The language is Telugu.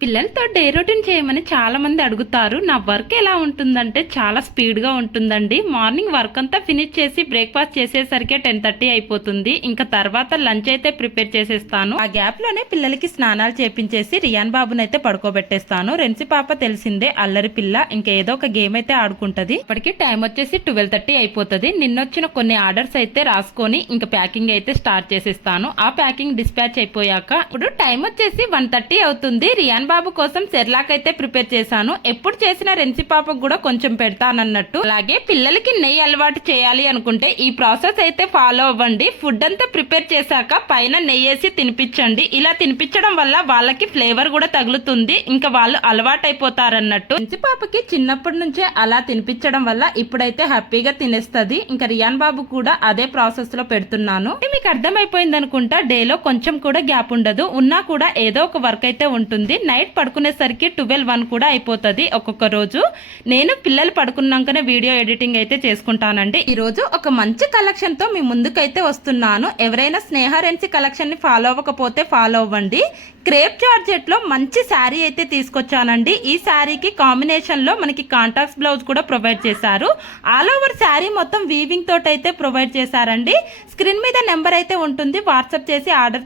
పిల్లలతో డే రొటీన్ చేయమని చాలా మంది అడుగుతారు. నా వర్క్ ఎలా ఉంటుందంటే చాలా స్పీడ్గా ఉంటుందండి. మార్నింగ్ వర్క్ అంతా ఫినిష్ చేసి బ్రేక్ఫాస్ట్ చేసేసరికి టెన్ థర్టీ అయిపోతుంది. ఇంకా తర్వాత లంచ్ అయితే ప్రిపేర్ చేసేస్తాను. ఆ గ్యాప్లోనే పిల్లలకి స్నానాలు చేపించేసి రియాన్ బాబుని అయితే పడుకోబెట్టేస్తాను. రెన్సి పాప తెలిసిందే అల్లరి పిల్ల ఇంకా ఏదో ఒక గేమ్ అయితే ఆడుకుంటది. ఇప్పటికి టైం వచ్చేసి ట్వెల్వ్ థర్టీ అయిపోతుంది. నిన్నొచ్చిన కొన్ని ఆర్డర్స్ అయితే రాసుకొని ఇంకా ప్యాకింగ్ అయితే స్టార్ట్ చేసేస్తాను. ఆ ప్యాకింగ్ డిస్పాచ్ అయిపోయాక ఇప్పుడు టైం వచ్చేసి వన్ థర్టీ అవుతుంది. రియాన్ బాబు కోసం సెర్లాక్ అయితే ప్రిపేర్ చేశాను. ఎప్పుడు చేసిన రెన్సి పాపకు కూడా కొంచెం పెడతానన్నట్టు. అలాగే పిల్లలకి నెయ్యి అలవాటు చేయాలి అనుకుంటే ఈ ప్రాసెస్ అయితే ఫాలో అవ్వండి. ఫుడ్ అంతా ప్రిపేర్ చేశాక పైన నెయ్యి వేసి తినిపించండి. ఇలా తినిపించడం వల్ల వాళ్ళకి ఫ్లేవర్ కూడా తగులుతుంది. ఇంకా వాళ్ళు అలవాటు అయిపోతారన్నట్టు రెన్సి పాపకి చిన్నప్పటి నుంచే అలా తినిపించడం వల్ల ఇప్పుడైతే హ్యాపీగా తినేస్తుంది. ఇంకా రియాన్ బాబు కూడా అదే ప్రాసెస్లో పెడుతున్నాను. ఇది అర్థమైపోయింది అనుకుంటా డేలో కొంచెం కూడా గ్యాప్ ఉండదు. ఉన్నా కూడా ఏదో ఒక వర్క్ అయితే ఉంటుంది. నైట్ పడుకునేసరికి ట్వెల్వ్ వన్ కూడా అయిపోతుంది ఒక్కొక్క రోజు. నేను పిల్లలు పడుకున్నాకనే వీడియో ఎడిటింగ్ అయితే చేసుకుంటానండి. ఈ రోజు ఒక మంచి కలెక్షన్తో మీ ముందుకైతే వస్తున్నాను. ఎవరైనా స్నేహరెన్సీ కలెక్షన్ని ఫాలో అవ్వకపోతే ఫాలో అవ్వండి. క్రేప్ జార్జెట్లో మంచి శారీ అయితే తీసుకొచ్చానండి. ఈ శారీకి కాంబినేషన్లో మనకి కాంట్రాక్ట్ బ్లౌజ్ కూడా ప్రొవైడ్ చేశారు. ఆల్ ఓవర్ శారీ మొత్తం వీవింగ్ తోటైతే అయితే ప్రొవైడ్ చేశారండి. స్క్రీన్ మీద నెంబర్ నెంబర్ అయితే ఉంటుంది. వాట్సాప్ చేసి ఆర్డర్